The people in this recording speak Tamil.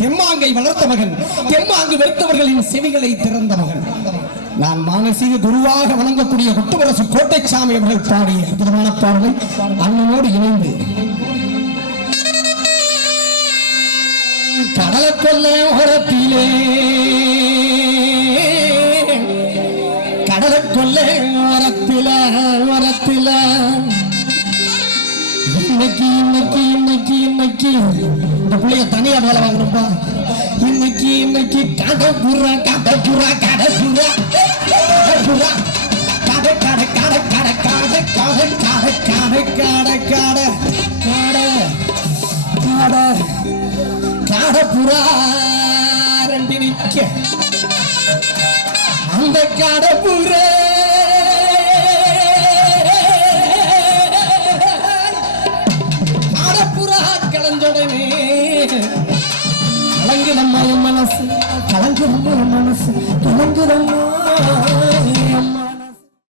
தெம்மாங்கை வளர்த்த மகன், தெம்மாங்கு வெறுத்தவர்களின் செவிகளை திறந்த மகன். நான் மானசீக குருவாக வணங்கக்கூடிய கொட்டுவரசு கோட்டைச்சாமி அவர்கள் பாடிய அற்புதமான பாடலை அண்ணனோடு இணைந்து கடல கொல்ல ஓரத்திலே கடல கொல்ல ஓரத்தில இன்னைக்கு இந்த பிள்ளைய தனியா வேலை வாங்கணும்பா. இன்னைக்கு கடப்புறா காடப்புறா ரெண்டு நிக்க அந்த காடப்புறா காடப்புறா கலஞ்சோடனே கலங்கு நம்ம மனசு கலங்கு